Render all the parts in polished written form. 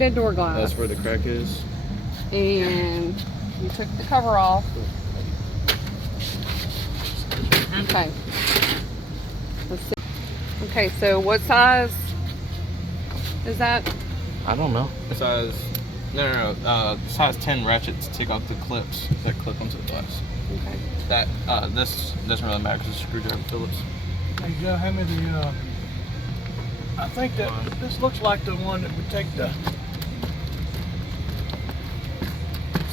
insulated door glass. That's where the crack is. And you took the cover off. Okay. Let's see. Okay, so what size is that? I don't know. Size. No. Size 10 ratchet to take off the clips that clip onto the glass. Okay. That this doesn't really matter because it's a screwdriver Phillips. Hey Joe, hand me the. I think that this looks like the one that would take the.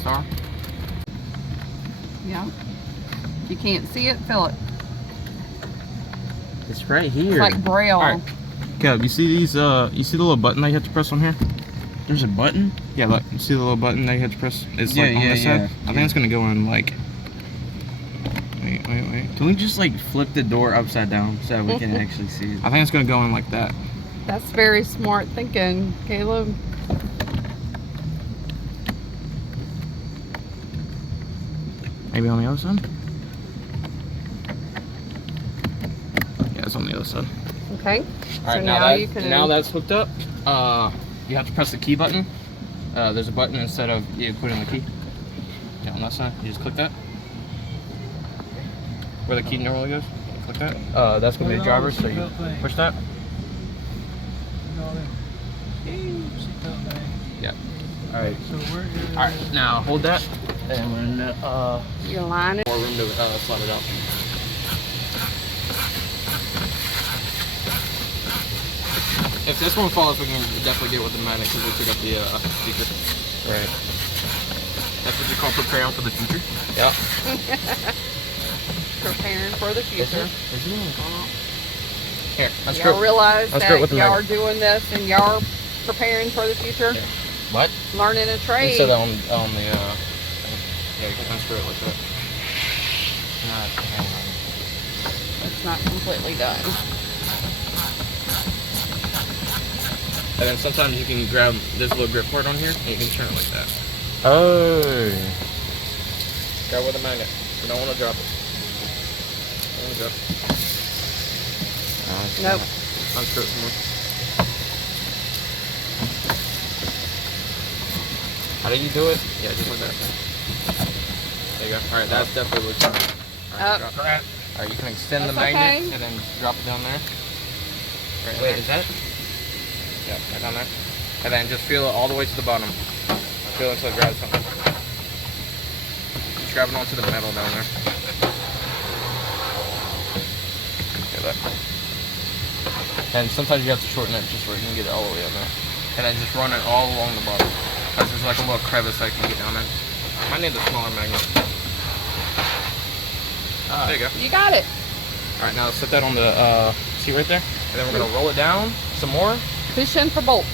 Star. Yeah. If you can't see it, feel it. It's right here. It's like braille. All right. Kev, you see these? You see the little button that you have to press on here? There's a button? Yeah, look. You see the little button that you have to press? It's like on this side. I think it's gonna go in like. Wait. Can we just like flip the door upside down so that we can actually see it? I think it's gonna go in like that. That's very smart thinking, Caleb. Maybe on the other side? Yeah, it's on the other side. Okay. Alright, so now you can. now that's hooked up, you have to press the key button. There's a button instead of you put in the key. Yeah, on that side, you just click that. Where the key normally goes, you click that. That's gonna be the driver, so you push that. Yeah. Alright. Alright, now hold that. And we're in the, You line it. more room to slide it out. If this one falls, we can definitely get with the magnet because we took up the speaker. Right. That's what you call preparing for the future. Yep. Preparing for the future. Here, unscrew. Y'all realize Unscrew it with that the y'all are magnet. doing this and y'all are preparing for the future? Yeah. What? Learning a You trade. said that on the, yeah, you can unscrew it like that. It's not completely done. And then sometimes you can grab this little grip part on here and you can turn it like that. Oh. Grab with a magnet. You don't want to drop it. Don't want to drop it. Nope. Unscrew it some more. How do you do it? Yeah, just like that. There you go. Alright, that's definitely looks good. Alright, Up. Alright, you can extend the That's magnet okay. and then drop it down there. Right in Wait, there. is that? Yeah, right down there. And then just feel it all the way to the bottom. Feel it until it grabs something. Just grab it onto the metal down there. Okay, that. And sometimes you have to shorten it just where you can get it all the way up there. And then just run it all along the bottom. Because there's like a little crevice I can get down there. I need the smaller magnet. There you go. You got it. Alright, now set that on the seat right there. And then we're going to roll it down some more. Push in for bolts.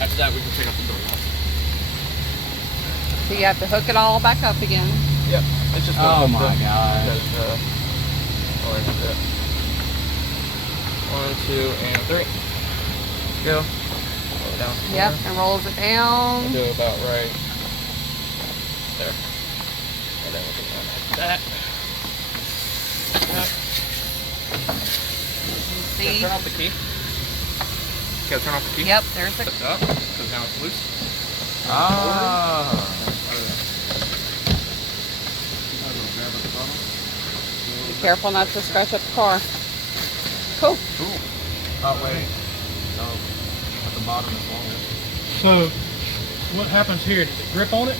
After that, we can take out the door glass. So you have to hook it all back up again. Yep. It's just Oh my gosh. Because, one, two, and three. Go. Roll it down. some Yep, more. and rolls it down. We'll do about right there. And then we can go like that. See? Turn off the key. Okay, turn off the key. Yep, there's the. Lift up, because now it's loose. Ah. Be careful not to scratch up the car. Cool. Oh, wait. No. At the bottom is longer. So, what happens here? Does it grip on it?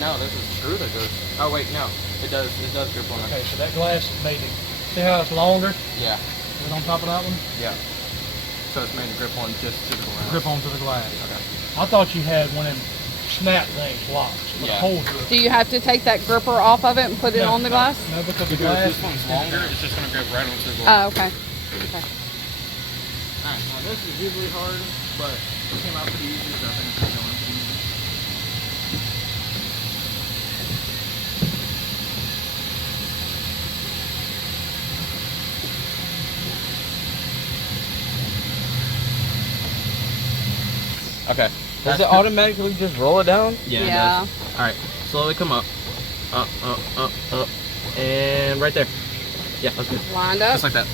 No, there's a screw that goes. Oh, wait, no. It does grip on it. Okay, so that glass is made to. See how it's longer? Yeah. Is it on top of that one? Yeah. So it's made to grip on just to the glass. Grip onto the glass. Okay. I thought you had one of them snap things, locks, with Yeah. a hole to it. Do you have to take that gripper off of it and put it No, on the glass? No, because the Because glass. this one's longer, it's just going to grip right onto the glass. Oh, okay. Okay. Alright, now this is usually hard, but it came out pretty easy, so I think it's going pretty easy. Okay. Does it automatically just roll it down? Yeah. It Yeah. does. Alright, slowly come up. Up. And right there. Yeah, that's good. Lined up. Just like that.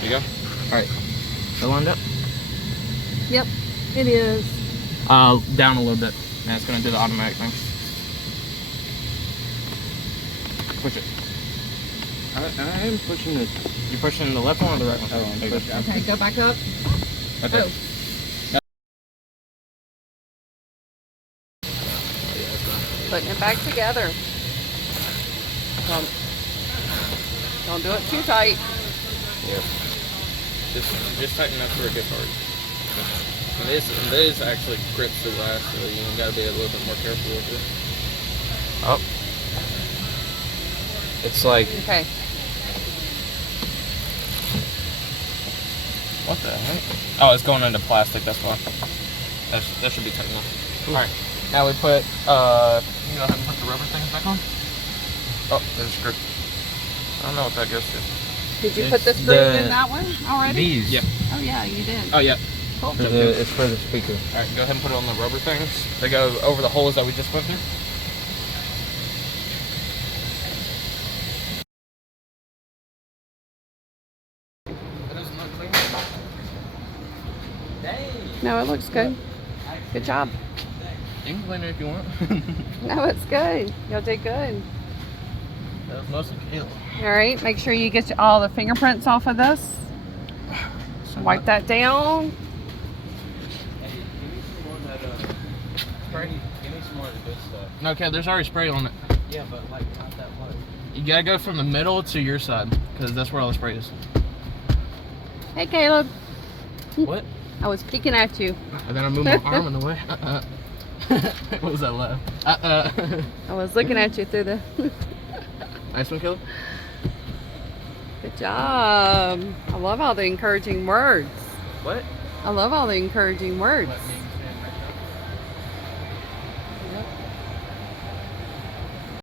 There you go. Alright. So lined up. Yep, it is. Down a little bit. And it's gonna do the automatic thing. Push it. I am pushing it. You're pushing the left one or the right one? Oh, I'm There you go. pushing. Okay, go back up. Okay. Oh. Putting it back together. Don't do it too tight. Yep. Just tighten enough for it gets hard. And this actually grips the glass, so you gotta be a little bit more careful with it. Oh. It's like, Okay. what the heck? Oh, it's going into plastic, that's why. That should be tight enough. Alright, now we put, you go ahead and put the rubber things back on. Oh, there's a screw. I don't know what that goes to. Did you put the It's screw the- in that one already? These. Yeah. Oh yeah, you did. Oh, yeah. Cool. It's for the speaker. Alright, go ahead and put it on the rubber things. They go over the holes that we just went through. No, it looks good. Good job. You can clean it if you want. No, it's good. You'll do good. That was mostly Caleb. All right, make sure you get all the fingerprints off of this. Wipe that down. Hey, give me some more of that, spray. Give me some more of the good stuff. Okay, there's already spray on it. Yeah, but like not that much. You gotta go from the middle to your side, because that's where all the spray is. Hey, Caleb. What? I was peeking at you. And then I moved my arm in the way. What was that laugh? I was looking at you through the... Nice one, Caleb. Good job. I love all the encouraging words. What? I love all the encouraging words. Let me